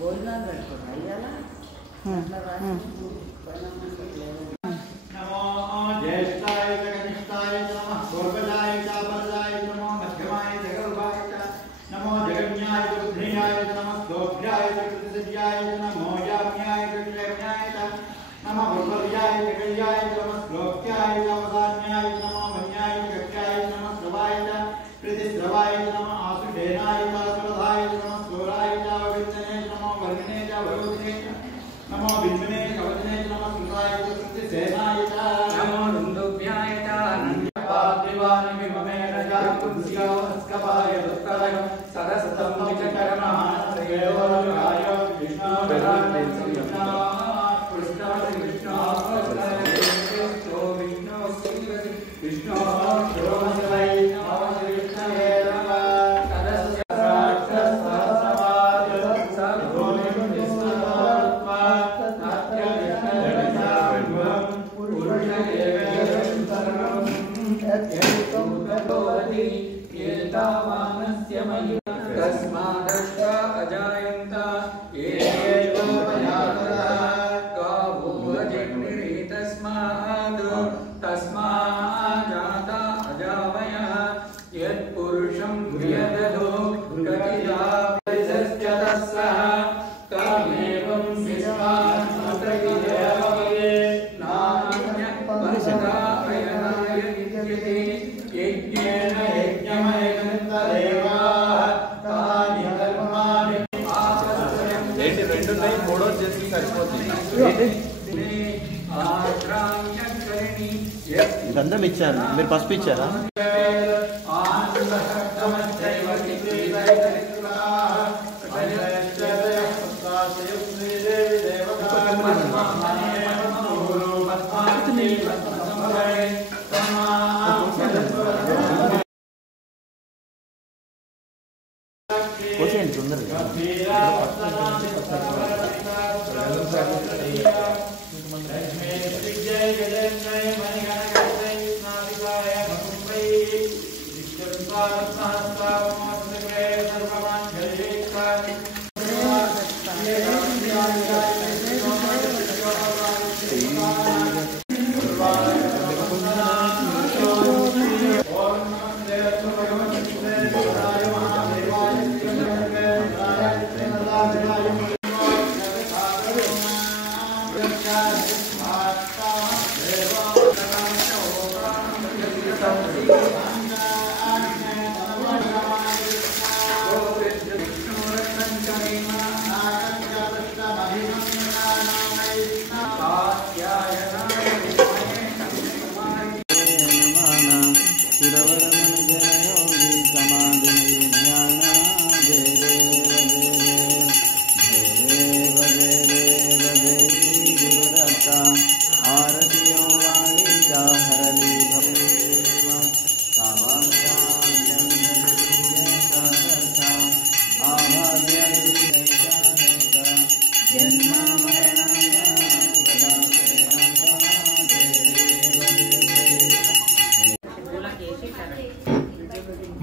భోజనాలు పెట్టుకోండి అయ్యాలా नमो ज्येष्ठाय च कनिष्ठाय च नमः पूर्वजाय च अपरजाय च नमो मध्यमाय च गर्भाय च नमो जगन्याय च बुद्धियाय च नमः स्तोभ्याय च कृतसिद्ध्याय च नमो याम्याय च क्षेम्याय च नमः गुरुवर्याय च कल्याय च नमः श्लोक्याय च अवसान्याय च नमो मन्याय च कक्ष्याय च नमः श्रवाय च प्रीतिश्रवाय च नमः आसुषेनाय च सुरधाय च नमः सूराय च अविन्दने च नमो वर्णिने च वरुणे च नमो बिन्वने च वदने च नमः सुराय च सेनाय च नमो नन्दुभ्याय च नन्द्यपादिवान विममेन जातुस्यास्कपाय दुत्तरगं सरसतं विचकरणः श्रीयोगाय विष्णु विराटे कृष्ण कृष्ण विष्णु विष्णु श्रोमसवै नमः श्री विष्णवे नमः గంధం ఇచ్చాను, మీరు పసుపు ఇచ్చారా? పోసేయండి తొందరగా.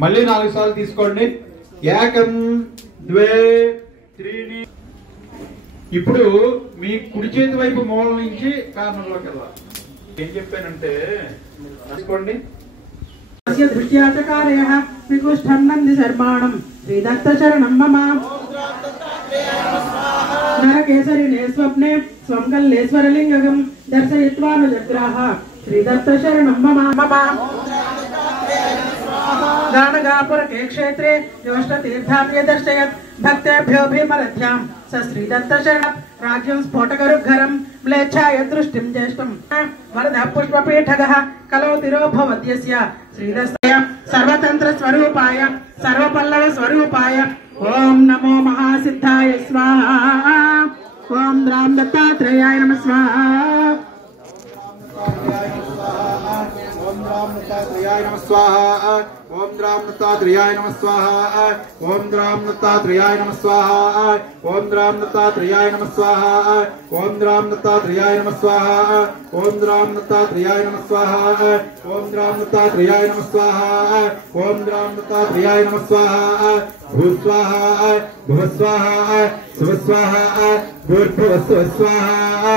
మళ్ళీ 4 సార్లు తీసుకోండి. ఏకం ద్వే త్రీని. ఇప్పుడు మీ కుడి చేతి వైపు మూల నుంచి కారణంలోకి వెళ్ళాలి. ఏం చెప్పానంటే తీసుకోండి. దృష్ట్యాచకారయః వికుష్ఠం నంది శర్మాణం శ్రీదత్త శరణం మమ. నరకేసరినే స్వప్నే స్వం కల్లేశ్వరలింగం దర్శయిత్వానుజగ్రాహ శ్రీదత్త శరణం మమ. गाणगापुरके क्षेत्रे योष्टतीर्थाप्य दर्शयत् भक्तेभ्यो भीमरथ्यां स श्रीदत्त शरणं राज्यं स्फोटकरुग्घरं म्लेच्छाय दृष्टिं ज्येष्ठं वरदः पुष्पपीठगः कलौतिरो भवत्यस्य श्रीदत्तय सर्वतन्त्र स्वरूपाय सर्वपल्लव स्वरूपाय ओम नमो महासिद्धाय स्वाहा. ओम राम दत्तात्रेयाय नमः स्वाहा. ओम राम दत्तात्रेयाय नमः स्वाहा. ओम द्राम दत्तात्रेयाय नमः स्वाहा ओम द्राम दत्तात्रेयाय नमः स्वाहा ओम द्राम दत्तात्रेयाय नमः स्वाहा ओम द्राम दत्तात्रेयाय नमः स्वाहा ओम द्राम दत्तात्रेयाय नमः स्वाहा ओम द्राम दत्तात्रेयाय नमः स्वाहा ओम द्राम दत्तात्रेयाय नमः स्वाहा भूस्वाहा भुवस्वाहा सुवस्वाहा भूर्भुवस्वाहा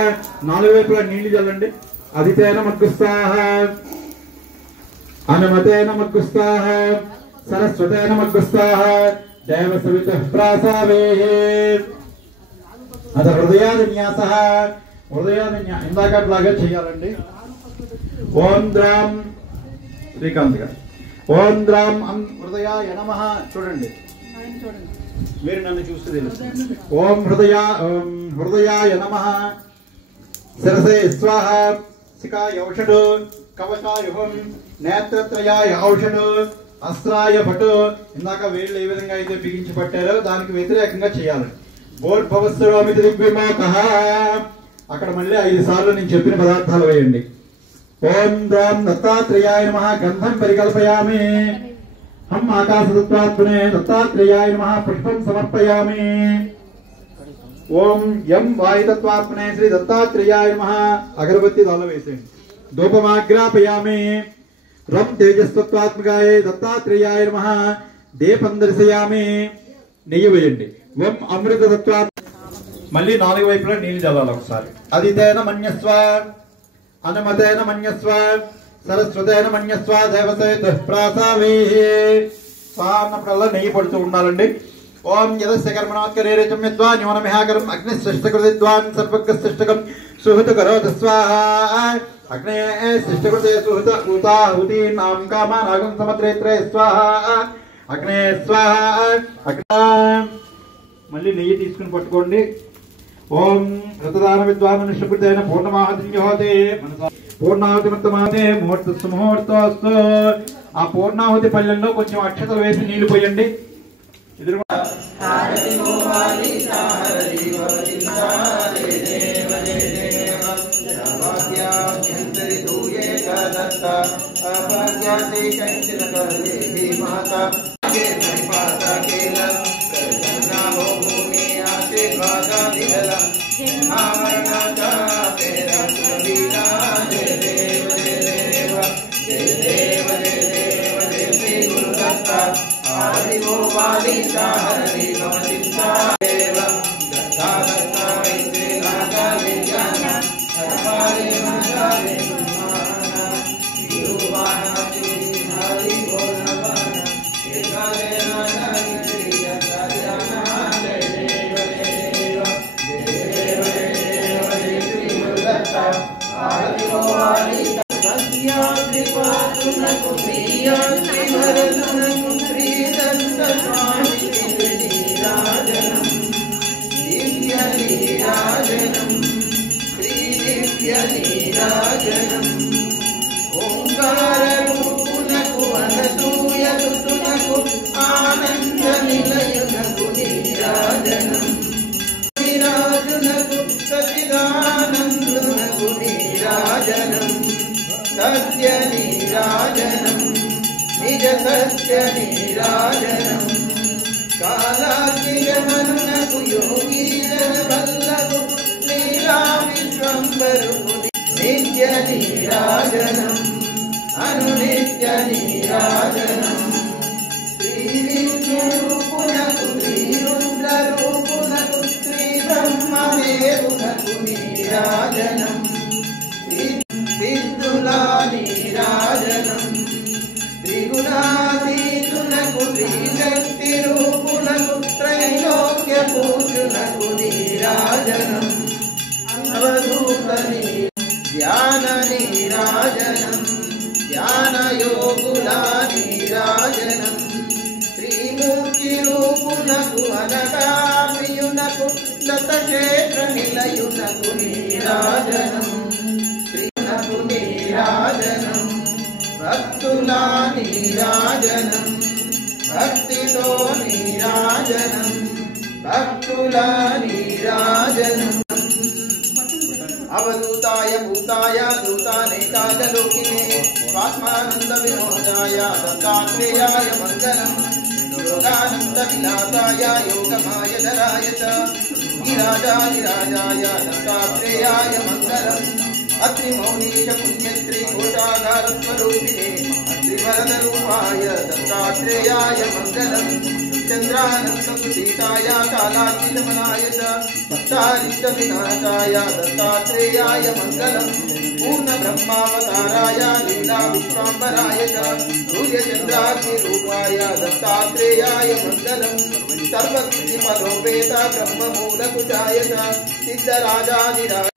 నాలుగు వైపులా నీళ్లు చల్లండి అదితేన మగ్గుస్వాహ అనుమతేన మగ్గుస్వాహ సరస్వతేన మగ్గుస్వాహ దేవ సవితుః ప్రాసావేః అద హృదయాన్యాసః హృదయాన్యాస ఇందాకట్లాగా చేయాలండి ఓం ద్రాం శ్రీకాంత్ గారు ఓం ద్రాం హృదయాయ నమః చూడండి మీరు నన్ను చూస్తే తెలుసు ఓం హృదయాయ నమః శిరసే స్వాహ శిఖాయ ఔషధ కవచాయ హోం నేత్రత్రయాయ ఔషధ అస్త్రాయ భటు ఇందాక వేళ్ళు ఏ విధంగా అయితే బిగించి పట్టారో దానికి వ్యతిరేకంగా చేయాలి భోర్భవస్వమితి దిగ్విమాకః అక్కడ మళ్ళీ 5 సార్లు నేను చెప్పిన పదార్థాలు వేయండి ఓం ద్రాం దత్తాత్రేయాయ నమః గంధం పరికల్పయామి हम आकाशदत्तात्मने दत्तात्रेयाय नमः पुष्पं समर्पयामि ओम यम वायुतत्वात्मने श्री दत्तात्रेयाय नमः अगरबत्ती दाल वेसेंడి धूपमाग्रापयामि रम तेजस्तत्वात्मकाय दत्तात्रेयाय नमः दीपं दर्शयामि నెయ్యి వేయండి ఓం అమృతతత్వా మళ్ళీ 4 వైపులా నీళ్లు చల్లాలి ఒకసారి అదితేన మన్యస్వ అనుమతేన మన్యస్వ సరస్వతేన మన్యస్వ దేవసేతుః ప్రాసావేః స్వాన్నప్పుడల్లా నెయ్యి పడుతూ ఉండాలండి ఓం యదస్య కర్మణోత్కరేరితం యద్వా న్యూనమిహాకరం అగ్నిశ్రేష్టకృతిద్వాన్ సర్వజ్ఞశ్రేష్టకం సుహృత కరోత స్వాహా అగ్నే శ్రేష్టకృతే సుహృత ఊతాహుతీనాం కామానాగం సమత్రేత్రే స్వాహా అగ్నే స్వాహా మళ్ళీ నెయ్యి తీసుకుని పట్టుకోండి ఓం రతదాన విద్వామనుష్యకృతేన పూర్ణమాహతిహోతే పూర్ణాహుతిమత్తమాతే ముహూర్తస్సు ముహూర్తోస్తు ఆ పూర్ణాహుతి పల్లెల్లో కొంచెం అక్షతలు వేసి నీళ్లు పోయండి अवधूताय भूताय दूतानेकालोकिने स्वात्मानंद विनोदाय दत्तात्रेयाय मंगलम् योगानंद विलासाय योगमायधराय च गिराजाधिराजाय दत्तात्रेयाय मंगलम् अत्रिमौनीश पुण्यश्री कोटागारस्वरूपिणे अत्रिवरदरूपाय दत्तात्रेयाय मंगलम् चंद्रानंदकुशीताय कालाग्निशमनाय च भक्तारिष्टविनाशाय दत्तात्रेयाय मंगलम् पूर्ण ब्रह्मावताराय लीला विश्वाम्बराय च सूर्यचंद्राग्निरूपाय दत्तात्रेयाय मंगलम् सर्वसिद्धिपदोपेत ब्रह्ममूलकुटाय च सिद्धराजाधिराज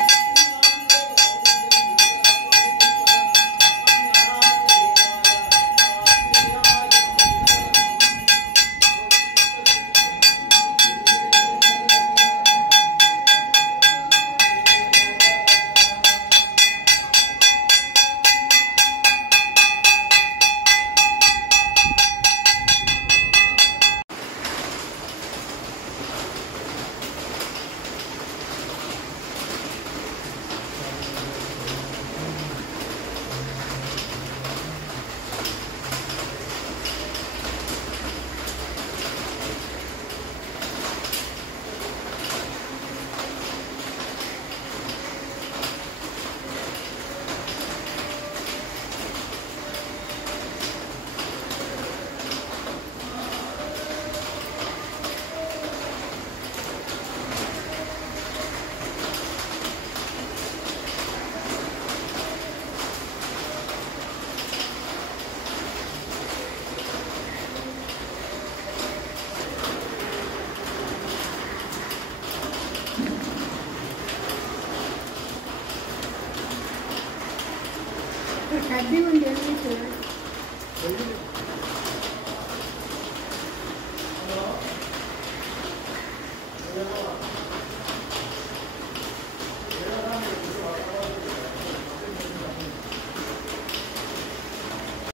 कड्डी